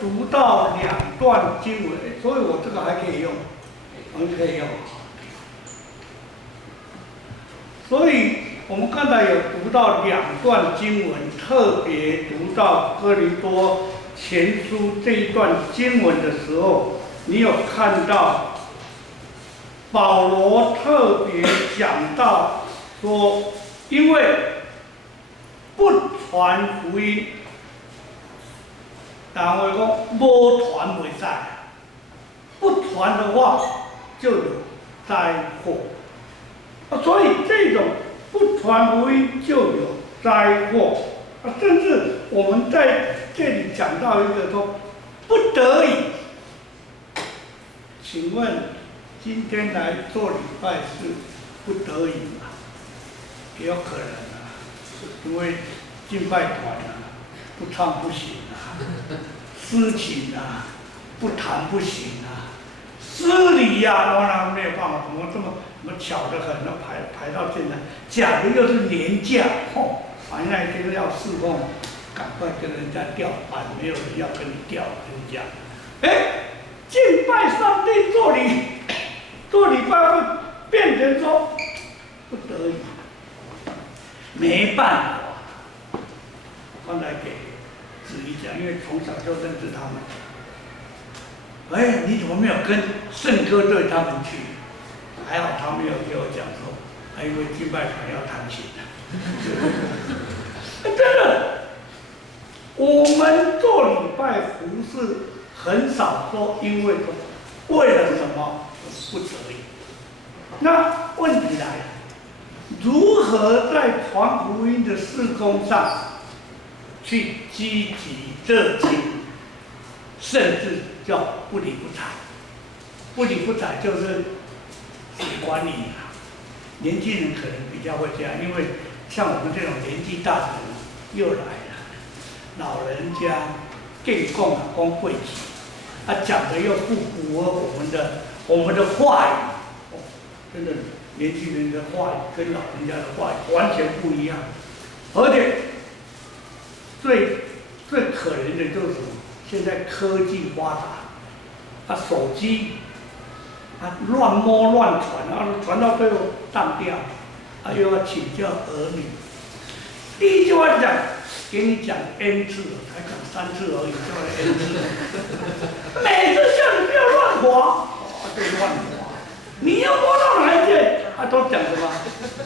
读到2段经文，所以我这个还可以用，我们可以用。所以我们刚才有读到2段经文，特别读到哥林多前书这一段经文的时候，你有看到保罗特别讲到说，因为不传福音，人会讲无传袂使，不传的话就有灾祸。所以这种不传福音就有灾祸。甚至我们在这里讲到一个说不得已，请问今天来做礼拜是不得已吗？也有可能啊，因为敬拜团啊，不唱不行啊，诗情啊，不弹不行啊，诗礼呀，当然没有办法，怎么巧得很，都排到现在，讲的又是年假，吼，反正那天要侍奉，赶快跟人家调班，没有人要跟你调，就这样。敬拜上帝做礼拜会变成说不得已，没办法。刚才给子怡讲，因为从小就认识他们。你怎么没有跟圣歌队他们去？还好他没有给我讲说，因为敬拜团要弹琴。真的，我们做礼拜服侍很少说因为为了什么不得已。那问题来了，如何在传福音的事工上去积极热情，甚至叫不理不睬？不理不睬就是谁管你啊？年轻人可能比较会这样，因为像我们这种年纪大的人又来了，老人家更讲啊讲贵气，讲的又不符合我们的话语，真的年轻人的话语跟老人家的话语完全不一样，而且最可怜的就是什么？现在科技发达，手机乱摸乱传，传到最后当掉，又要请教儿女。第一句话讲，给你讲 N 次了，才讲3次而已，就来 N 次。每次叫你不要乱滑，就乱滑。你要摸到哪一件，都讲什么？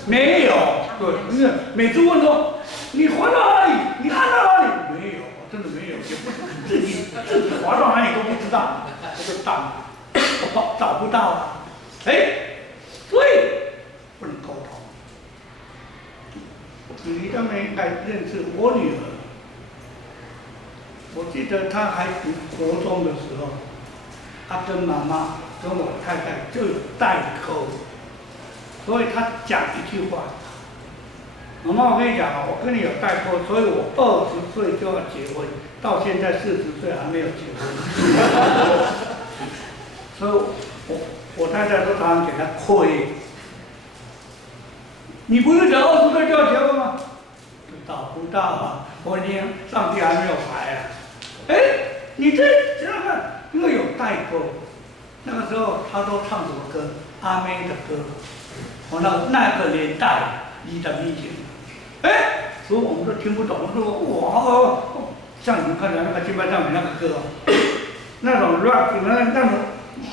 没有，对，因为每次问说你滑到哪里，你按到哪里，没有，真的没有，也不自己滑到哪里都不知道，就找不到啊。所以不能沟通。你他们应该认识我女儿，我记得她还读国中的时候，她跟妈妈跟我太太就有代沟，所以她讲一句话：妈妈，我跟你讲啊，我跟你有代沟，所以我20岁就要结婚，到现在40岁还没有结婚。所以我太太都常常给她亏。你不是讲20岁就要结婚吗？找不到啊，我已经上帝还没有排啊。你这想想看，因为有代沟。那个时候他都唱什么歌？阿妹的歌。那个年代，20年前，所以我们都听不懂。我说哇，像你们看的那个金牌上面那个歌，那种 rap 那种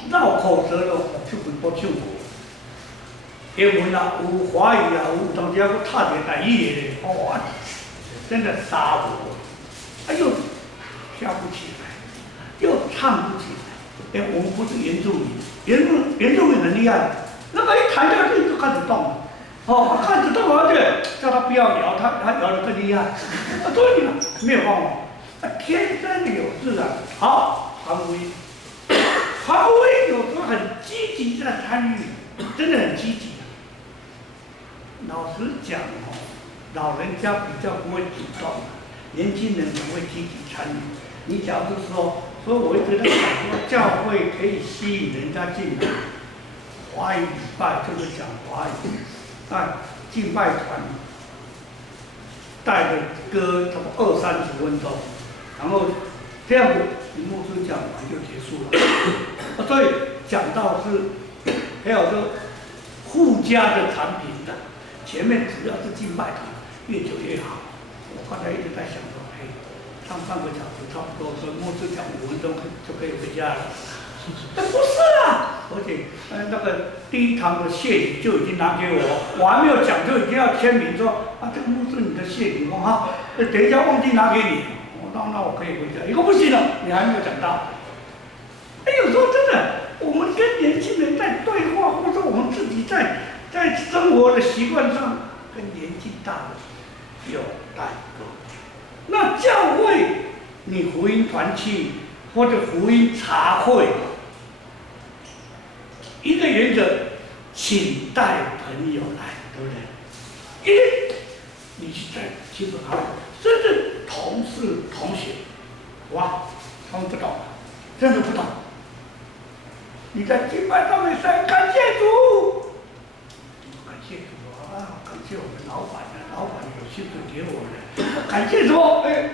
绕口舌的，就很多唱过。英文啊，有华语啊，有当时还有差点台语的，真的杀我！又跳不起来，又唱不起来。我们不是原住民，原住民很厉害，那个一弹下去就开始动了。开始动而且叫他不要摇，他摇得更厉害。所以呢，没有办法，天生有志啊。好，传福音有时候很积极在参与，真的很积极。老实讲老人家比较不会主动，年轻人才会积极参与。你假如说我一直在讲说教会可以吸引人家进来，华语礼拜就是讲华语，敬拜团带着歌差不多20-30分钟，然后这样子你牧师讲完就结束了。所以讲到是，还有说附加的产品的，前面主要是敬拜团，越久越好。我刚才一直在想说，哎，唱半个小时差不多，说牧师讲5分钟就可以回家了。不是啊，而且那个第一堂的谢礼就已经拿给我还没有讲就已经要签名说啊，这个牧师你的谢礼哈，等一下忘记拿给你，那我可以回家。一个不行了，你还没有讲到。哎，有时候真的，我们跟年轻人在对话，或者我们自己在生活的习惯上，跟年纪大的有代沟。那教会，你福音团契或者福音茶会。一个原则，请带朋友来，对不对？因为你是在亲朋好友，甚至同事、同学，哇，他们不懂，真的不懂。你在敬拜上面说感谢主，感谢主啊，感谢我们老板啊，老板有薪水给我们，感谢主，哎，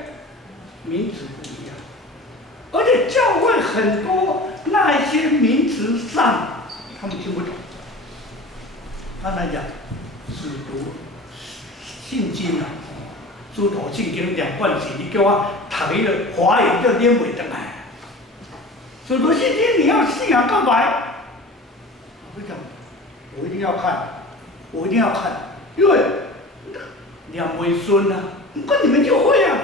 名词不一样，而且教会很多那一些名词上。他们听不懂。刚才讲，使徒信经啊，师徒信经2贯是，你叫我读一个华语就念袂得来。使徒信经你要信仰告白，我讲，我一定要看，我一定要看，因为两位孙啊，不过你们就会啊。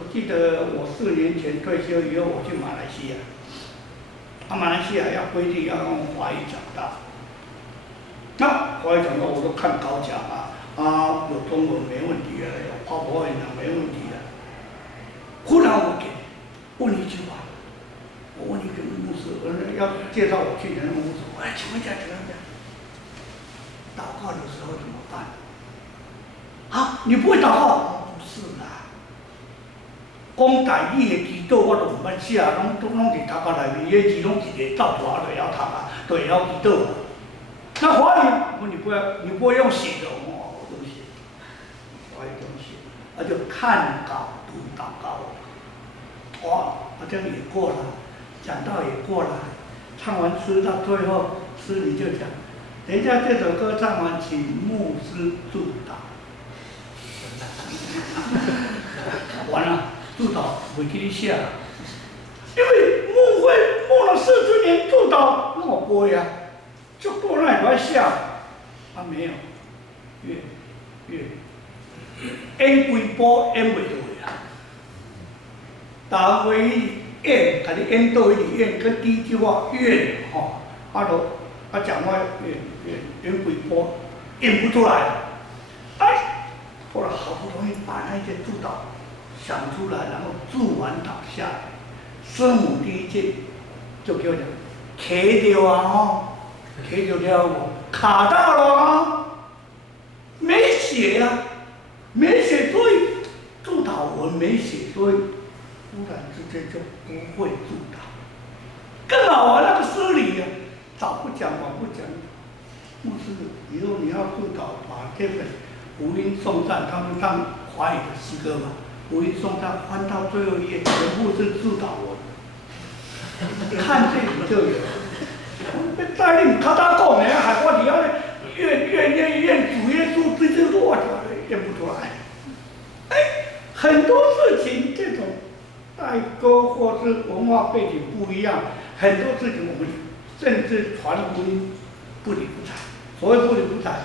我记得我4年前退休以后，我去马来西亚。马来西亚要规定要用华语讲道，那华语讲道我都看高讲啊，有中文没问题啊，有PowerPoint没问题的。忽然我问一句话，我问一个牧师，要介绍我去年的牧师，哎，请问一下，祷告的时候怎么办？啊，你不会祷告？不是啦。讲台语的祈祷我都唔捌写，拢伫头壳内面，迄字拢直直照出来就会晓读啊，就会晓祈祷啊。那华语，我你不会用写的哦，我都写，华语都写，那就看稿读祷告。哇，这样也过了，讲道也过了，唱完诗到最后，诗你就讲，等一下这首歌唱完，请牧师祝祷。完了。祝祷袂记你写，因为牧会牧了40年，祝祷那我背啊，就过那会写，没有，演几部演袂到啊，大会演，甲你演到一演，跟第一句话演吼，讲话演几部演不出来，哎，后来好不容易把那些祝祷想出来，然后祝完祷下来，圣母第一句就给我讲，卡到啊卡到了我，卡到了啊，没写啊，没写，所以祝祷文没写，所以忽然之间就不会祝祷。更好玩那个诗里啊，早不讲晚不讲，牧师以后你要祝祷，把这本福音颂赞，他们唱华语的诗歌嘛。福音颂赞翻到最后一页，全部是祝祷文，看这里就有。在你咔嚓讲的，还我底下呢，愿主耶稣这些落条的念不出来。哎，很多事情这种代沟或是文化背景不一样，很多事情我们甚至传福音不理不睬。所谓不理不睬，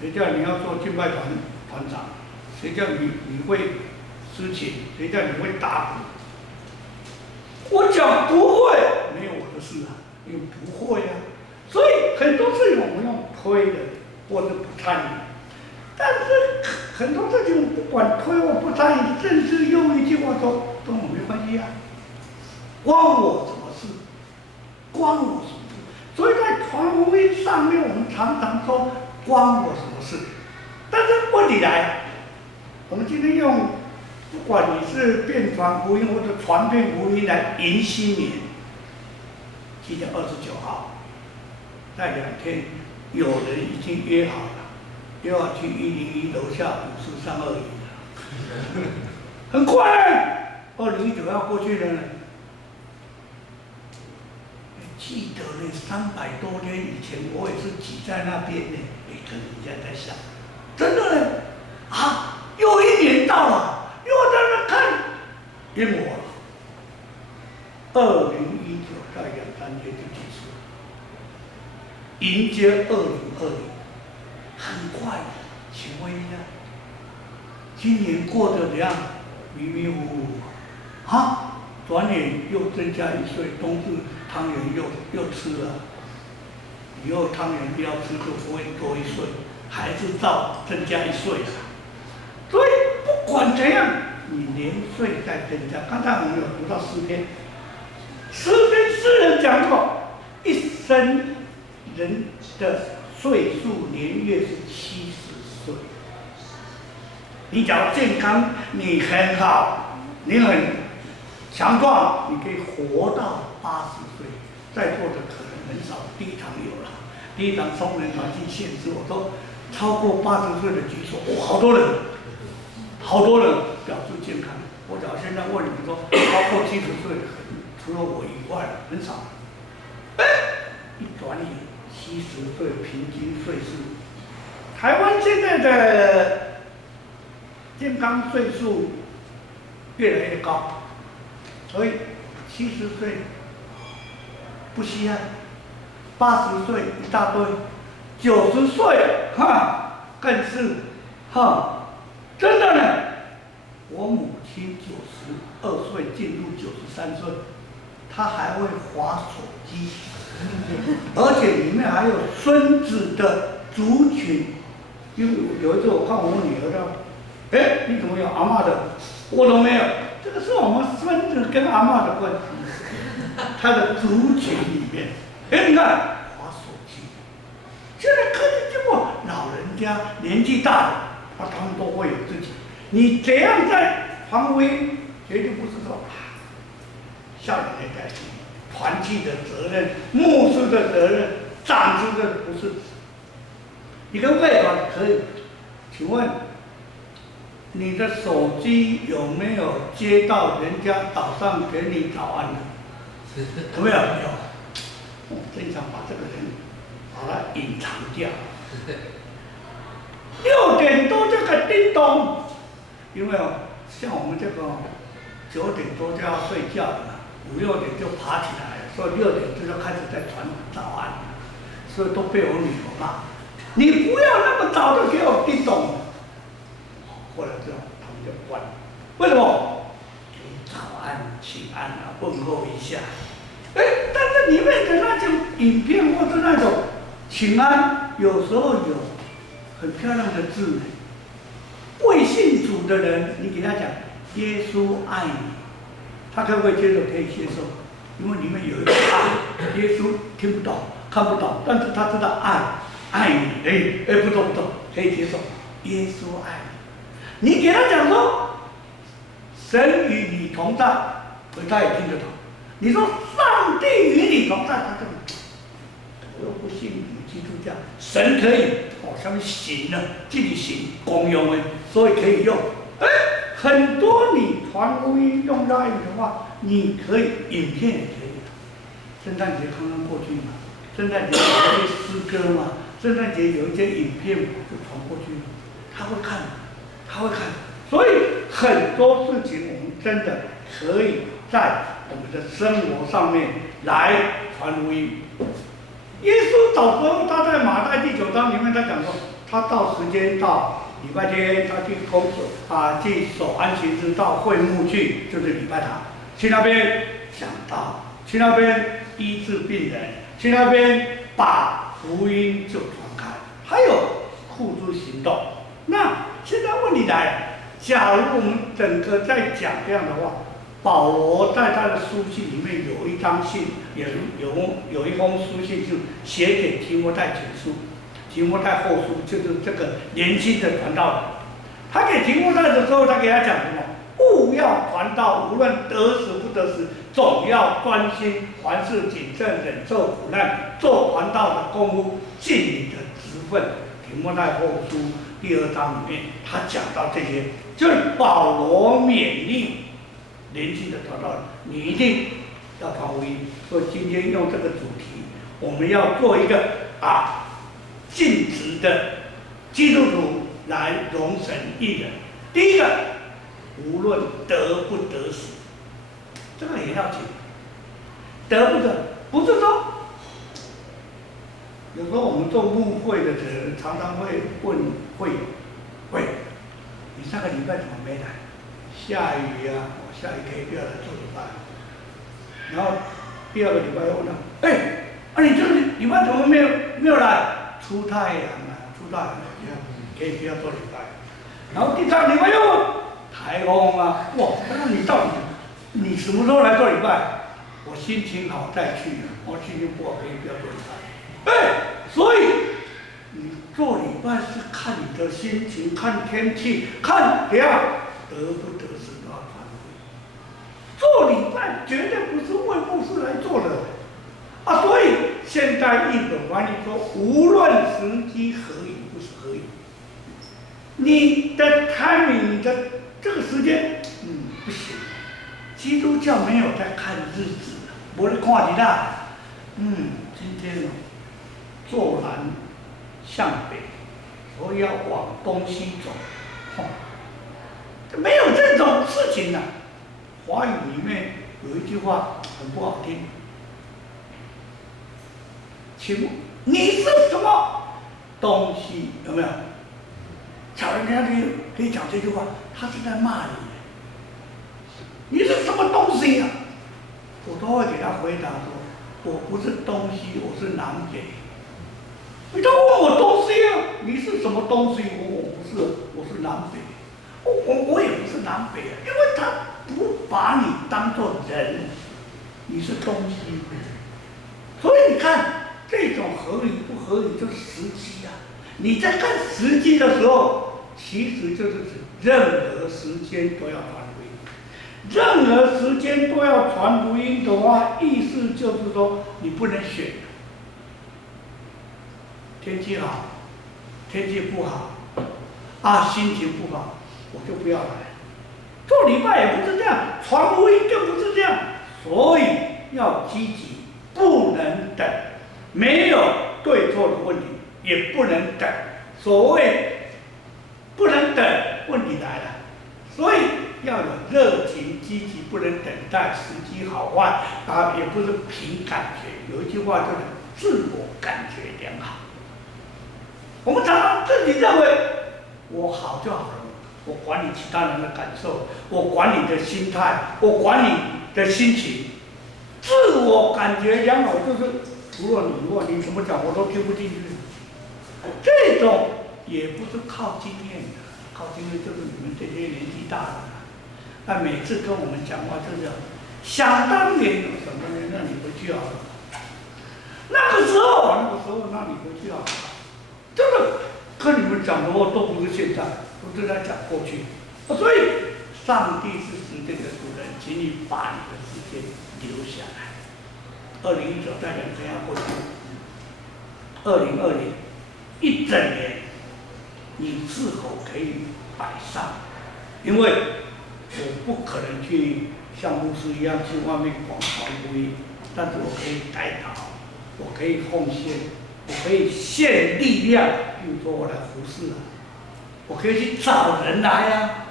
谁叫你要做敬拜团长？谁叫你会诗情？谁叫你会打鼓？我讲不会，没有我的事啊，因为不会啊。所以很多事情我们用推的，或者不参与。但是很多事情不管推或不参与，甚至用一句话说跟我没关系啊，关我什么事？关我什么事？所以在传福音上面，我们常常说关我什么事？但是问题来了。我们今天用，不管你是变传福音或者传遍福音来迎新年，今天29号，那2天，有人已经约好了，又要去101楼下5321了，很快， 2019要过去了呢。记得呢，300多年以前，我也是挤在那边呢。可能你现在在想，真的呢，又1年到了，又在那看，淹没了。2019在2、3天就结束了，迎接2020，很快。请问一下，今年过得怎样？迷迷糊糊转眼又增加1岁，冬至汤圆又吃了，以后汤圆不要吃就不会多1岁，还是照增加1岁啊。所以不管怎样，你年岁在增加。刚才我们有读到诗篇诗人讲过，一生人的岁数年月是70岁。你只要健康，你很好，你很强壮，你可以活到80岁。在座的可能很少，第一堂有了，第一堂松人团体限制，我说超过80岁的举手，好多人表示健康。我只要现在问你们说，超过70岁的，除了我以外，很少。一转眼70岁平均岁数，台湾现在的健康岁数越来越高，所以70岁不稀罕，80岁一大堆，90岁更是真的呢。我母亲92岁进入93岁，她还会滑手机，而且里面还有孙子的族群。因为有一次我看我女儿的，你怎么有阿嬷的？我都没有。这个是我们孙子跟阿嬷的关系，他的族群里面。你看滑手机，现在科技进步，老人家年纪大了，他们都会有自己。你怎样在防微，绝对不是说校园的改进，团体的责任、牧师的责任、长子的不是。你跟卫管可以，请问你的手机有没有接到人家早上给你早安的？有没有？有。我真想把这个人把它隐藏掉。6点多这个叮咚，因为像我们这个9点多就要睡觉了，5、6点就爬起来了，所以6点就要开始在传早安，所以都被我女儿骂。你不要那么早就给我叮咚。后来这样他们就关了。为什么？早安、请安问候一下。但是里面的那种影片或者那种请安，有时候有很漂亮的字。未信主的人，你给他讲耶稣爱你，他可不可以接受？可以接受，因为里面有一个爱。耶稣听不懂、看不懂，但是他知道爱你，不懂，可以接受。耶稣爱你，你给他讲说神与你同在，他也听得懂。你说上帝与你同在，他根本我又不信你基督教，神可以上面行了，自己行公用的，所以可以用。很多你传福音用拉语的话，你可以影片也可以。圣诞节刚刚过去嘛，圣诞节有一些诗歌嘛，圣诞节有一些影片就传过去，他会看，所以很多事情我们真的可以在我们的生活上面来传福音。耶稣早时候他在马太第9章里面他讲说，他到时间到礼拜天他去去守安息日到会幕去，就是礼拜堂，去那边讲道，去那边医治病人，去那边把福音就传开，还有付诸行动。那现在问题来了，假如我们整个在讲这样的话，保罗在他的书信里面有一章信，有一封书信就写给提摩太前书、提摩太后书，就是这个年轻的传道人。他给提摩太的时候，他给他讲什么？务要传道，无论得时不得时，总要专心，凡事谨慎，忍受苦难，做传道的功夫，尽你的职分。提摩太后书第2章里面，他讲到这些，就是保罗勉励灵性的传道人，你一定要传福音。所以今天用这个主题，我们要做一个尽职的基督徒来荣神益人。第一个，无论得不得死，这个也要紧。得不得，不是说，有时候我们做牧会的人常常会问会友，喂，你上个礼拜怎么没来？下雨啊，我下雨可以不要来做礼拜。然后第二个礼拜又问他，你这个礼拜怎么没有来？出太阳啊，出太阳，可以不要做礼拜。然后第三个礼拜又问台风啊，哇，那你到底你什么时候来做礼拜？我心情好再去，我心情不好可以不要做礼拜。所以你做礼拜是看你的心情，看天气，看怎样得不得失都要传福音。做礼拜绝对不是为牧师来做的所以现在译本翻译说，无论时机何以不是何以，你的 timing， 你的这个时间，不行。基督教没有在看日子，我在看你啦。今天坐南向北，所以要往东西走。没有这种事情啊。华语里面有一句话很不好听，请问你是什么东西？有没有？找人家可以讲这句话，他是在骂你。你是什么东西我都会给他回答说，我不是东西，我是南北。你都问我东西你是什么东西？我不是，我是南北。我也不是南北因为他不把你当作人，你是东西。所以你看，这种合理不合理就是时机你在看时机的时候，其实就是指任何时间都要传福音。任何时间都要传福音的话，意思就是说你不能选。天气好，天气不好，心情不好，我就不要来。做礼拜也不是这样，传福音更不是这样，所以要积极，不能等，没有对错的问题，也不能等。所谓不能等，问题来了，所以要有热情积极，不能等待时机好坏也不是凭感觉。有一句话就是自我感觉良好。我们常常自己认为我好就好了，我管你其他人的感受，我管你的心态，我管你的心情。自我感觉良好就是除了你以外，你怎么讲我都听不进去。这种也不是靠经验的，靠经验就是你们这些年纪大的每次跟我们讲话就是想当年有什么呢？让你回去好了。那个时候让你回去好了。这个跟你们讲的话都不是现在，都是在讲过去。所以上帝是时间的主人，请你把你的时间留下来。2019再2天要过去，2020一整年，你是否可以摆上？因为我不可能去像牧师一样去外面广传福音，但是我可以代祷，我可以奉献。我可以献力量，比如说我来服侍我可以去找人来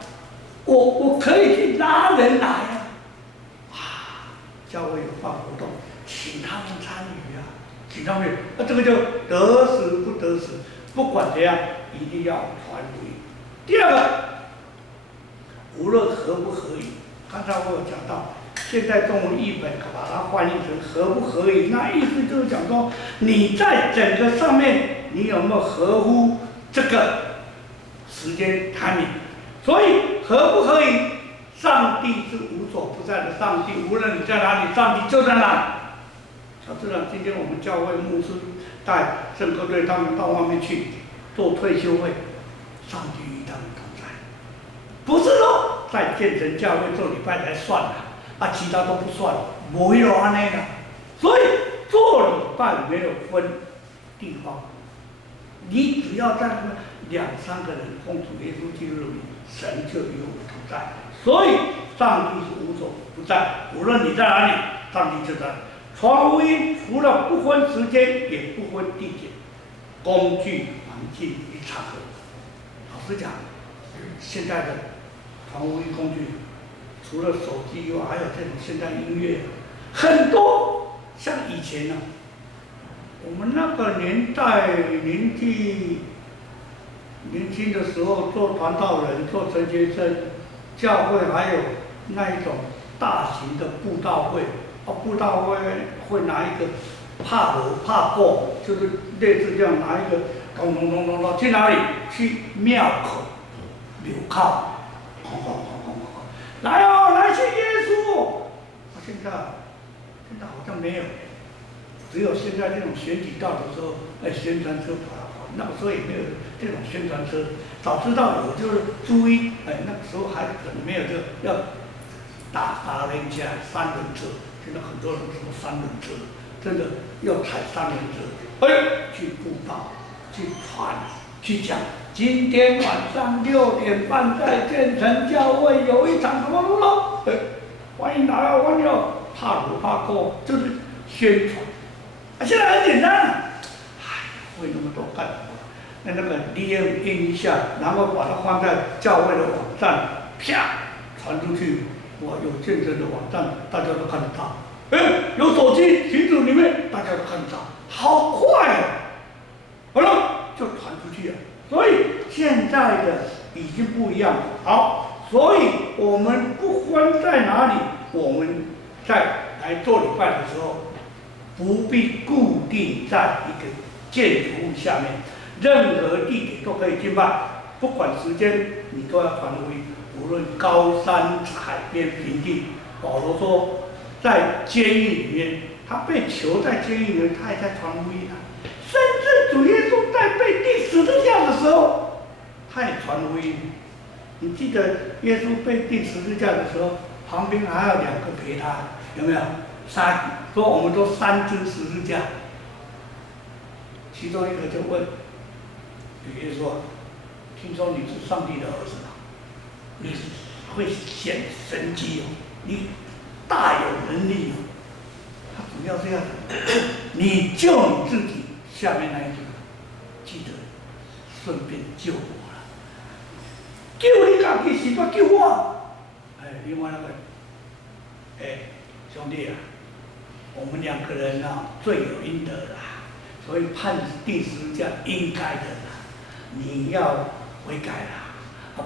我可以去拉人来教会有办活动，请他们参与请他们，这个就得死不得死，不管怎样，一定要传福音。第二个，无论合不合宜，刚才我有讲到。现在中文译本把它翻译成合不合宜，那意思就是讲说，你在整个上面你有没有合乎这个时间 timing？ 所以合不合宜，上帝是无所不在的上帝，无论你在哪里，上帝就在哪里。小自然，今天我们教会牧师带圣歌队他们到外面去做退休会，上帝与他们同在，不是说在建成教会做礼拜才算的。其他都不算，没有安内的。所以做礼拜没有分地方，你只要在那2、3个人奉主耶稣基督的名，神就与我们同在。所以上帝是无所不在，无论你在哪里，上帝就在。传福音除了不分时间，也不分地点，工具、环境与场合。老实讲，现在的传福音工具，除了手机以外，还有这种现代音乐，很多。像以前呢、我们那个年代年轻的时候，做传道人、做神学生，教会还有那一种大型的布道会，布道会拿一个帕罗帕过，就是类似这样拿一个咚咚咚咚咚去哪里？去庙口纽靠，来哦，来信耶稣。现在好像没有，只有现在这种选举到的时候，宣传车跑来跑，那个时候也没有这种宣传车。早知道有就是注意，那个时候还可能没有这个要打人家三轮车，现在很多人说三轮车，真的要踩三轮车，去布道，去传，去讲。今天晚上6点半在建成教会有一场什么什么，欢迎来哦，欢迎哦。帕鲁帕扣就是宣传，现在很简单，会那么多干什么？那个 DM 印一下，然后把它放在教会的网站，啪传出去，哇，有见证的网站，大家都看得到。有手机群组里面，大家都看得到，好快哦！好了，就传出去了。所以现在的已经不一样了。好，所以我们不分在哪里，我们在来做礼拜的时候，不必固定在一个建筑物下面，任何地点都可以敬拜，不管时间，你都要传福音。无论高山、海边、平地，保罗说，在监狱里面，他被囚在监狱里面，他也在传福音啊。甚至主耶稣在被钉十字架的时候，他也传福音。你记得耶稣被钉十字架的时候，旁边还有2个陪他，有没有？说我们都3只十字架，其中一个就问主耶稣说：“听说你是上帝的儿子嘛？你会显神迹哦，你大有能力哦。”他主要这样子，你救你自己。下面那一句，记得顺便救我了，救你自己是不救我？另外那个，兄弟啊，我们2个人啊罪有应得啦，所以判钉十字架应该的啦，你要悔改啦，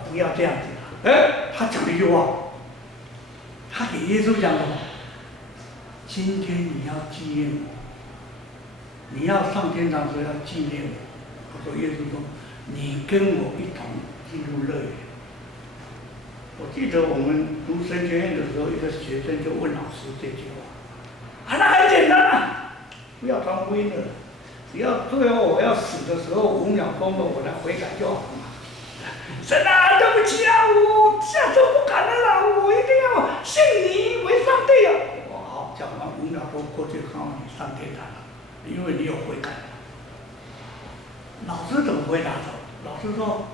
不要这样子啦。他讲了一句话，他给耶稣讲什么？今天你要纪念我。你要上天堂时候要纪念我。我说耶稣说，你跟我一同进入乐园。我记得我们读神学院的时候，一个学生就问老师这句话，那很简单啊，不要传福音的，只要最后我要死的时候5秒钟的我来悔改就好了嘛。神啊，对不起啊，我下次不敢了啦，我一定要信你为上帝啊。好，讲完5秒钟过去，看你上天堂了。因为你有悔改，老师怎么回答的？老师说，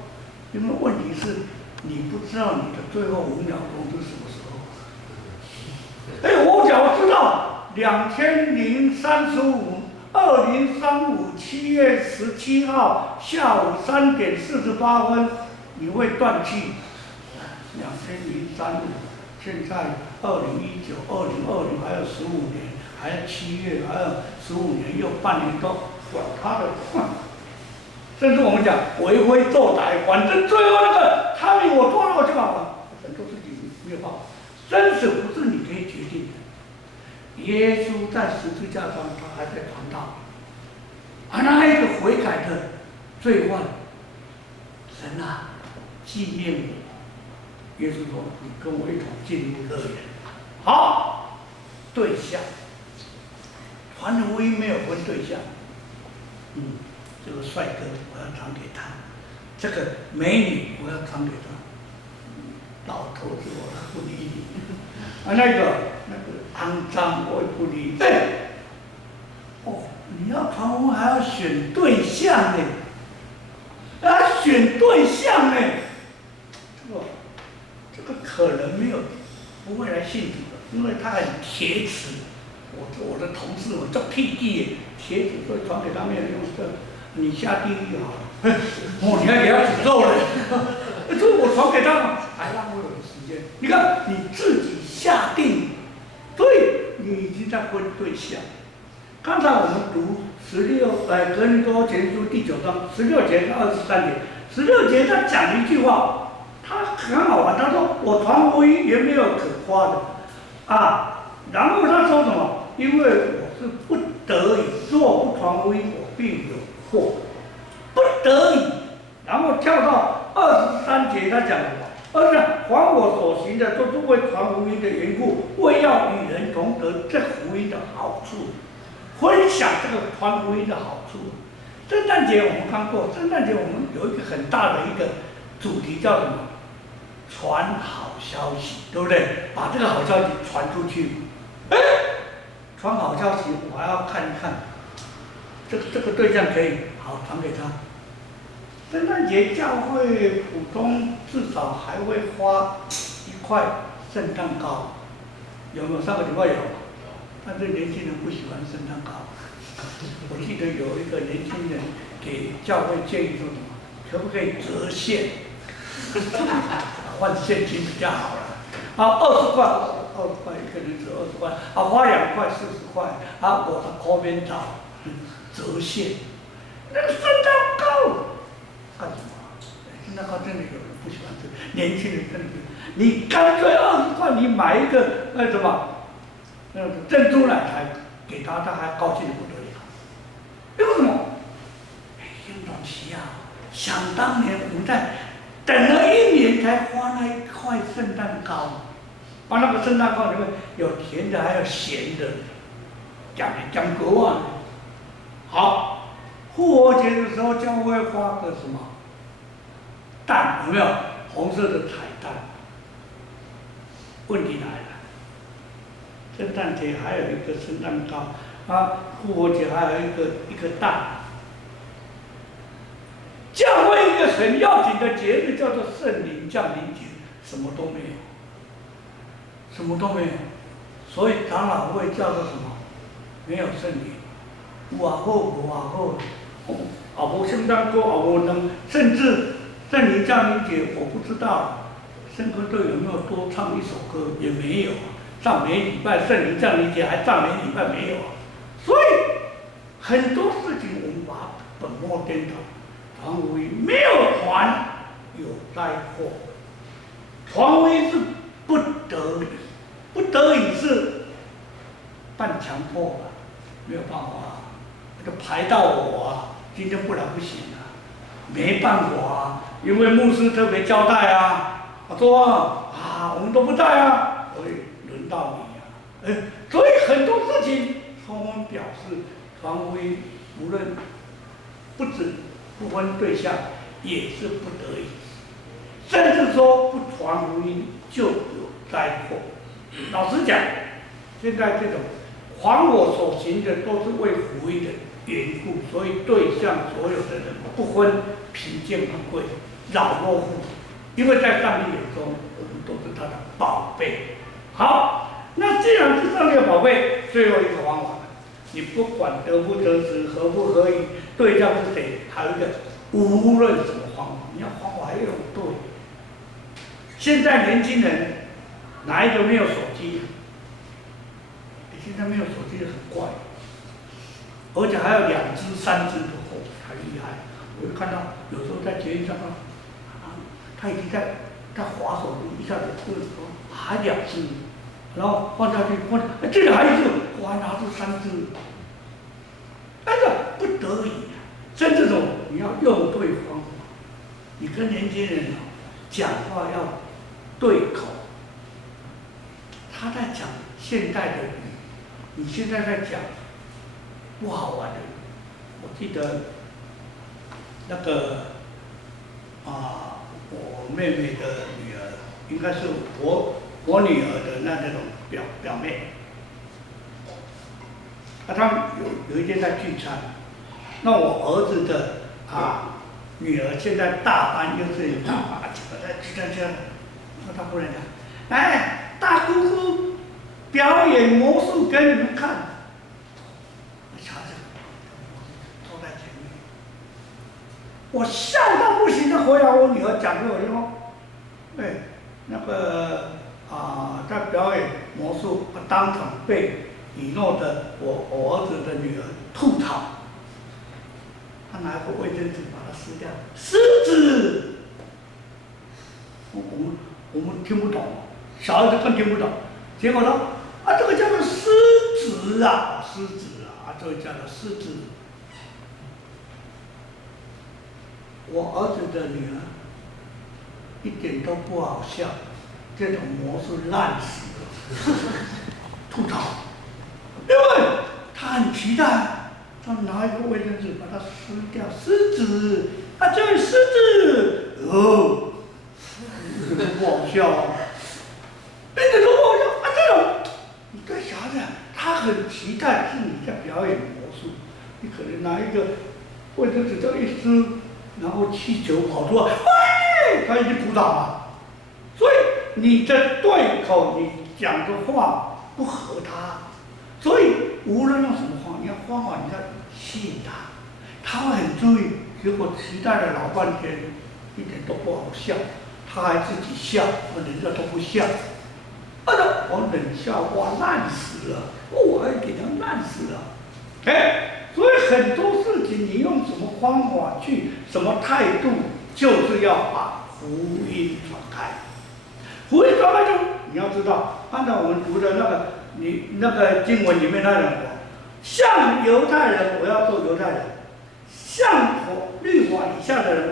因为问题是你不知道你的最后5秒钟是什么时候。我知道，2035 7月17号下午3点48分，你会断气。2035，现在2019、2020还有15年。还有7月，还有15年，又半年多，管他的，甚至我们讲为非作歹，反正最后那个他命我做了就好了，很多事情没有办法，生死不是你可以决定的。耶稣在十字架上，他还在传道，那一个悔改的罪犯，神啊，纪念我。耶稣说：“你跟我一同进入乐园。”好，对象。传福音没有分对象，这个帅哥我要传给他，这个美女我要传给他，老头子我不理你，那个肮脏我也不理你。你要传福音还要选对象呢，选对象呢，这个可能没有不会来信主的，因为他很铁齿。我的同事我做屁地铁齿，所以传给他没有用。你下地狱好了，你还给他诅咒了。这我传给他，还浪费我的时间。你看你自己下定，对，你已经在问对象。刚才我们读格林多前书第9章16节到23节，16节他讲一句话，他很好玩，他说我传福音也没有可夸的啊。然后他说什么？因为我是不得已，若不传福音，我必有祸，不得已。然后跳到23节，他讲什么？还我所行的，都是为传福音的缘故，为要与人同得这福音的好处，分享这个传福音的好处。圣诞节我们看过，圣诞节我们有一个很大的一个主题叫什么？传好消息，对不对？把这个好消息传出去。传好消息，我还要看一看，这个对象可以好传给他。圣诞节教会普通至少还会花1块圣诞糕，有没有？上个礼拜有，但是年轻人不喜欢圣诞糕。我记得有一个年轻人给教会建议说什么，可不可以折现？换现金比较好了。20块，20块一个人折20块，花2块40块，我的口边找折现，那个圣诞糕干什么？圣诞糕真的有人不喜欢吃，年轻人真的不，你干脆20块，你买一个什么，珍珠奶茶给他，他还高兴得不得了。为什么？杨总奇啊，想当年我们在等了1年才花那1块圣诞糕。把那个圣诞糕里面有甜的，还有咸的，讲究啊。好，复活节的时候教会花个什么蛋，有没有红色的彩蛋？问题来了，圣诞节还有一个圣诞糕，复活节还有一个蛋。教会一个很要紧的节日叫做圣灵降临节，什么都没有。什么都没有，所以长老会叫做什么？没有圣灵，有也好，无也好，也无圣诞歌，也无能，甚至圣灵降临节，我不知道圣歌队有没有多唱一首歌，也没有。赞美礼拜，圣灵降临节还赞美礼拜没有，所以很多事情我们把本末颠倒，传福音没有传，有灾祸，传福音是不得已。不得已是半强迫吧，没有办法，就排到我今天不来不行没办法因为牧师特别交代说我们都不在所以轮到你所以很多事情，我们表示传福音，无论不止不分对象，也是不得已，甚至说不传福音就有灾祸。老实讲，现在这种还我所行的都是为福音的缘故，所以对象所有的人不分贫贱富贵、老弱妇孺，因为在上帝眼中，我们都是他的宝贝。好，那既然是上帝的宝贝，最后一个方法，你不管得不得时、合不合意，对象是谁，还有一个无论什么方法，你要方法要用对。现在年轻人。哪一个没有手机？现在没有手机很怪，而且还有2只、3只的才厉害。我就看到有时候在捷运上他已经在滑手机，一下子还2只，然后放下去，这里还有1只，我还拿出3只。但是不得已，像这种你要用对方法，你跟年轻人讲话要对口。他在讲现代的语，你现在在讲不好玩的语。我记得那个我妹妹的女儿，应该是我女儿的那种表妹，他们有一天在聚餐，那我儿子的女儿现在大班幼稚园大班，在聚餐说他夫人讲，哎，大姑姑表演魔术给你们看。瞧着，坐在前面，我笑到不行的回答我女儿讲给我听，哎，那个在表演魔术，当场被以诺的我儿子的女儿吐槽，他拿一个卫生纸把它撕掉，狮子，我们听不懂，小孩子更听不懂，结果呢，这个叫做狮子啊，狮子啊，这个叫做狮子。我儿子的女儿一点都不好笑，这种魔术烂死了，吐槽，因为他很期待，他拿一个卫生纸把它撕掉，狮子，这是狮子，一点都不好笑啊，一点都不好笑这种，你在想想，他很期待是你在表演魔术，你可能拿一个卫生纸这样一撕。然后气球跑出来，喂，他已经扑倒了。所以你的对口，你讲的话不合他，所以无论用什么话，你要方法，你要吸引他，他会很注意。结果期待了老半天，一点都不好笑，他还自己笑，人家都不笑。我冷笑话烂死了，我还给他烂死了，所以很多事情你用什么方法去，什么态度，就是要把福音传开。福音传开就你要知道，按照我们读的你那个经文里面那种，像犹太人我要做犹太人，像律法以下的人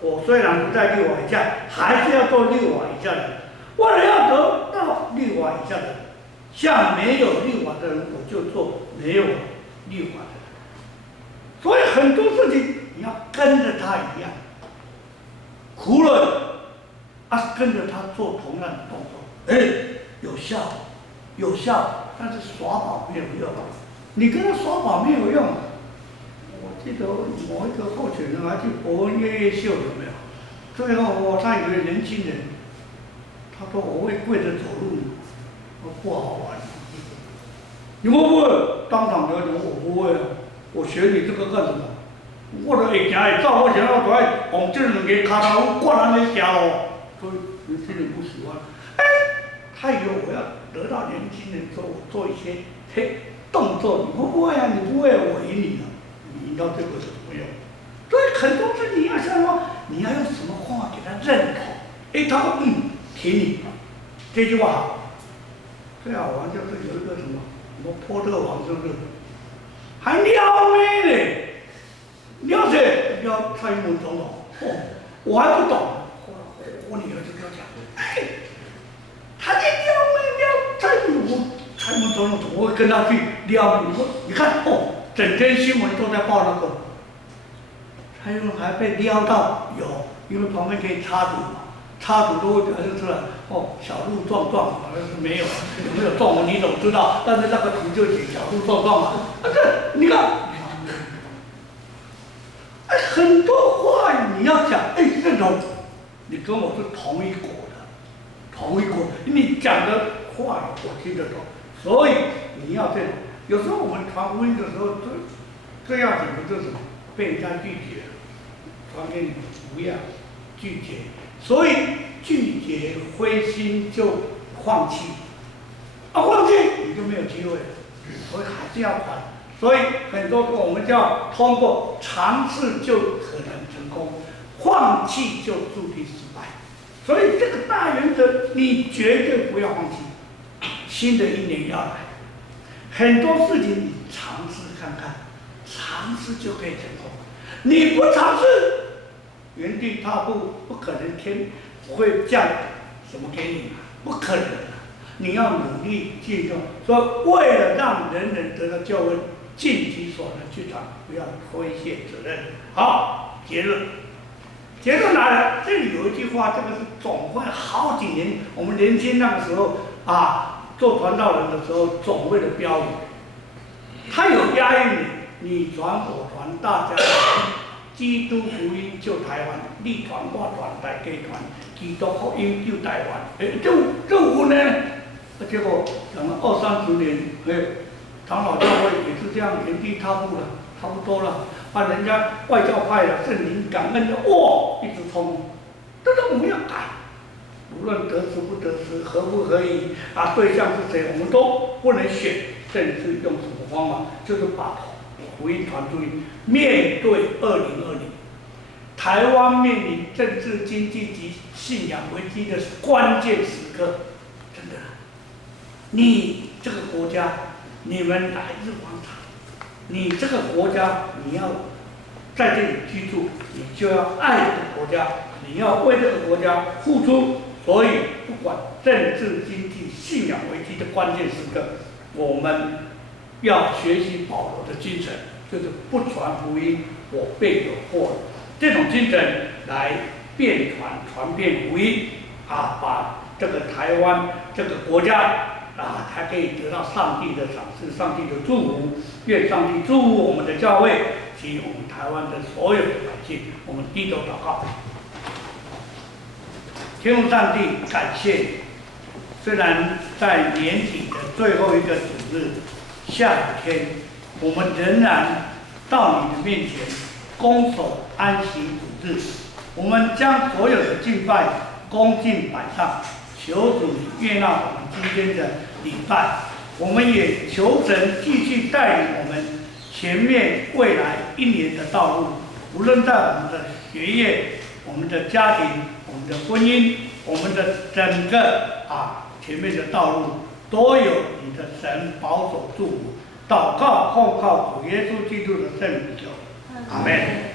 我虽然不在律法以下，还是要做律法以下的人。为了要得到律法以下的人，像没有律法的人，我就做没有律法的人。所以很多事情你要跟着他一样，苦了跟着他做同样的动作，有效，但是耍宝没有用。你跟他耍宝没有用。我记得某一个候选人还去博恩夜夜秀，有没有？最后他以为年轻人，他说我会跪着走路，不好玩。你会不会？当场就讲我不会啊。我学你这个干什么？我都会行会走，我想要都爱往这两个脚头挂上来行咯。所以年轻人不喜欢。他以为我要得到年轻人说我做一些动作，你会不会啊？你不会，我赢你了。你赢到最后是怎么样？所以很多事你要想说，你要用什么话给他认同？他说挺你，这句话好。最好玩就是有一个什么波特王，是不是？还撩妹嘞，撩谁？撩蔡英文总统。我还不懂。我女儿就跟我讲，他在撩妹撩蔡英文，蔡英文总统怎么会跟他去撩妹？你看整天新闻都在报那个，蔡英文还被撩到有，因为旁边可以插图嘛，插图都会表现出来。小鹿撞撞，好像是没有，有没有撞你怎么知道？但是那个图就写小鹿撞撞嘛。你看，很多话你要讲，这种你跟我是同一国的，你讲的话我听得懂，所以你要这种。有时候我们传福音的时候，最要紧的就是什么？被人家拒绝，传给你不要拒绝，所以拒绝灰心就放弃，放弃你就没有机会了，所以还是要传。所以很多我们叫通过尝试就可能成功，放弃就注定失败。所以这个大原则你绝对不要放弃。新的一年要来，很多事情你尝试看看，尝试就可以成功。你不尝试，原地踏步，不可能天会降什么给你，不可能。你要努力记住，说为了让人人得到救恩，尽己所能去传，不要推卸责任。好，结论来了。这里有一句话，这个是总会好几年，我们年轻那个时候做传道人的时候，总会的标语，它有押韵的，你传我传，大家基督福音救台湾，你传我传，大家传，基督福音救台湾。这有呢？结果等了20-30年，长老教会也是这样原地踏步了，差不多了。人家外教派的圣灵感恩的，哇，一直冲。但是我们要改，无论得时不得时，合不合宜对象是谁，我们都不能选，甚至用什么方法，就是把福音传出去。面对2020，台湾面临政治、经济及信仰危机的关键时刻，真的，你这个国家，你们来日方长，你这个国家，你要在这里居住，你就要爱这个国家，你要为这个国家付出。所以，不管政治、经济、信仰危机的关键时刻，我们要学习保罗的精神，就是不传福音，我便有祸了。这种精神来传遍福音把这个台湾这个国家才可以得到上帝的赏赐、上帝的祝福。愿上帝祝福我们的教会及我们台湾的所有的百姓。我们低头祷告。天父上帝，感谢你。虽然在年底的最后一个主日，下雨天，我们仍然到你的面前，恭守安息主日。我们将所有的敬拜恭敬摆上，求主你悦纳我们今天的礼拜。我们也求神继续带领我们前面未来1年的道路，无论在我们的学业、我们的家庭、我们的婚姻、我们的整个前面的道路，都有你的神保守祝福。祷告奉靠主耶稣基督的圣名求，阿门。